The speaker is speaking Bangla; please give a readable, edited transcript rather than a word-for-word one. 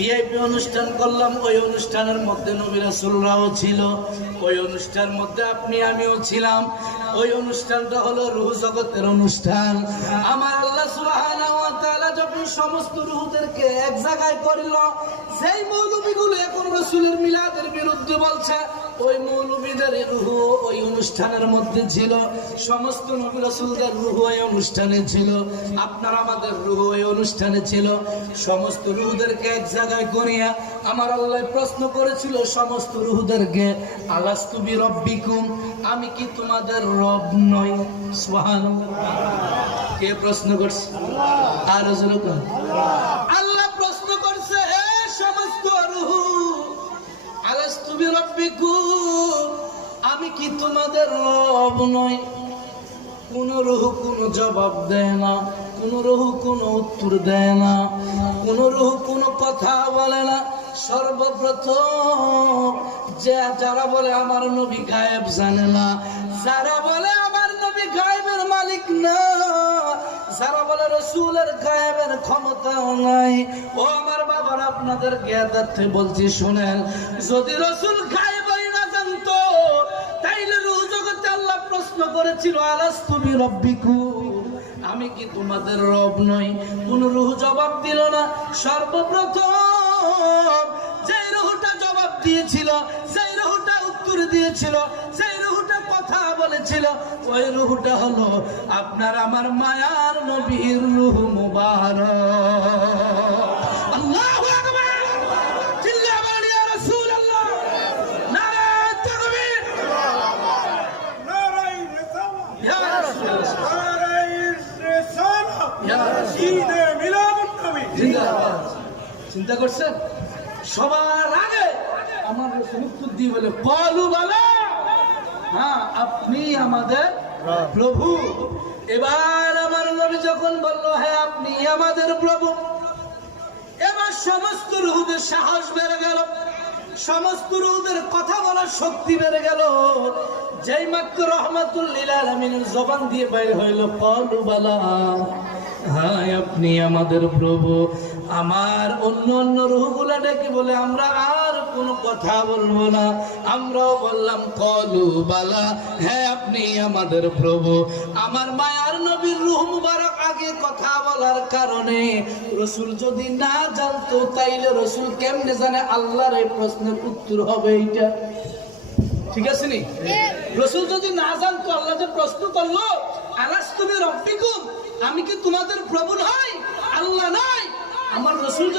ভিআইপি অনুষ্ঠান করলাম, ওই অনুষ্ঠানের মধ্যে নবী রাসূলরাও ছিল, ওই অনুষ্ঠানের মধ্যে আপনি আমিও ছিলাম। ওই অনুষ্ঠানটা হলো রূহ জগতের অনুষ্ঠান। আমার আল্লাহ সুবহানাহু ওয়া তাআলা যখন সমস্ত রূহদেরকে এক জায়গায় করল, সেই মৌলবীগুলো এখন রাসূলের মিলাদের বিরুদ্ধে বলছে, ওই মৌলবীদের রূহ ওই অনুষ্ঠানের মধ্যে ছিল, সমস্ত নবী রাসূলদের রূহ ওই অনুষ্ঠানে ছিল, আপনার আমাদের রূহ ওই অনুষ্ঠানে ছিল। সমস্ত রূহদেরকে এক জায়গায় করিয়া আমার আল্লাহ প্রশ্ন করেছিল সমস্ত রূহদেরকে, আলাস্তু বিরব্বিকুম, আমি কি তোমাদের রব নই? সুবহানাল্লাহ। কে প্রশ্ন করছে? আর জোরে বলুন। আল্লাহ প্রশ্ন করছে, হে সমস্ত রূহ, আলাস্তু বিরব্বিকুম, আমি কি তোমাদের রব নই? কোন রূহ কোনো জবাব দেয় না, কোন রূহ কোনো উত্তর দেয় না, কোন রূহ কোনো কথা বলে না। সর্বপ্রথম যারা বলে আমার নবী গায়েব জানে না, যারা বলে আমার নবী গায়েবের মালিক না, যারা বলে রাসূলের গায়েবের ক্ষমতা নাই, ও আমার বাবার আপনাদের জ্ঞাতার্থে বলছি শুনেন, যদি রাসূল গায়েবই না জানতো তাইলে রূহ জগতে আল্লাহ প্রশ্ন করেছিল, আলাস্তু বিরব্বিকুম, আমি কি তোমাদের রব নই? কোন রূহ জবাব দিল না। সর্বপ্রথম যে রূহটা জবাব দিয়েছিল, সেই রূহটা উত্তর দিয়েছিল, সেই রূহটা কথা বলেছিল, ওই রূহটা হলো আপনার আমার মায়ার নবীর রূহ মুবারক। আল্লাহু আকবার। চিল্লা বলেন ইয়া রাসূলুল্লাহ। নারে তাকবীর। নারায়ে রিসালাত। ইয়া রাসূলুল্লাহ। নারায়ে রিসালাত। ইয়া রাসূলুল্লাহ। ঈদে মিলাদুন নবী। জিন্দাবাদ। চিন্তা করছেন? সবার আগে আমার রাসূল উত্তর দিয়ে বলে, ক্বালু বালা, হ্যাঁ আপনি আমাদের প্রভু। এবার আমার নবী যখন বলল, হ্যাঁ আপনি আমাদের প্রভু, এবার সমস্ত রূহদের সাহস বেড়ে গেল, সমস্ত রূহদের কথা বলার শক্তি বেড়ে গেল। যেই মাত্র রাহমাতুল লিল আলামিনের জবান দিয়ে বাইর হইল, ক্বালু বালা, হ্যাঁ আপনি আমাদের প্রভু। আমার অন্য অন্য রূহগুলা ডেকে বলে, আমরা আর কোনো কথা বলবো না। আমরাও বললাম ক্বালু বালা, হ্যাঁ আপনি আমাদের প্রভু। আমার মায়ার নবীর রূহ মুবারক আগে কথা বলার কারণে রাসূল যদি না জানতো তাইলে রাসূল কেমনে জানে আল্লাহর এই প্রশ্নের উত্তর হবে এইটা? ঠিক আছে নি? রাসূল যদি না জানতো, আল্লাহ যে প্রশ্ন করলো আলাস্তু বিরব্বিকুম, আমি কি তোমাদের প্রভু নই? আল্লাহ নয়, আমার রাসূল